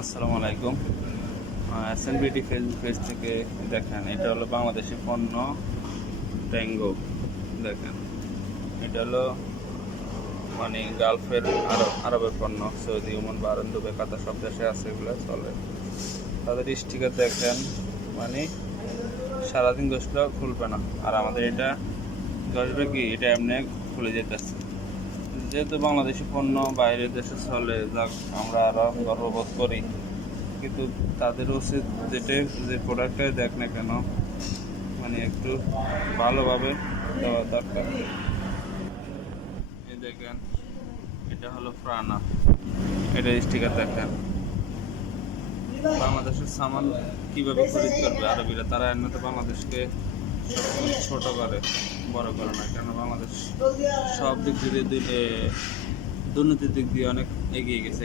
আসসালামু আলাইকুম। এসএনবিডি Facebook page থেকে দেখেন, এটা হলো বাংলাদেশি পণ্য ট্যাঙ্গো। দেখেন, এটা হলো মানে গালফের আরবের পণ্য। সৌদি, ওমান, বাহরাইন, দুবাই, কাতার সব দেশে আছে, এগুলো চলে। তাদের স্টিকার দেখেন, মানে সারাদিন ঘষলেও খুলবে না। আর আমাদের এটা ঘষবে কি, এটা এমনি খুলে যেতেছে। যেহেতু বাংলাদেশি পণ্য বাইরের দেশে চলে, যাক আমরা আরও গর্ববোধ করি। কিন্তু তাদের উচিত যে প্রোডাক্টটাই দেখ না কেন, মানে একটু ভালোভাবে দেওয়া দরকার। এই দেখেন, এটা হলো প্রাণা, এটা স্টিকার দেখেন। বাংলাদেশের সামান কিভাবে খরিদ করবে আরবিরা? তারা এমনিতে বাংলাদেশকে সবসময় ছোট করে, বড় করে না। কেন বাংলাদেশ সব দিক দিয়ে দুর্নীতির দিক দিয়ে অনেক এগিয়ে গেছে।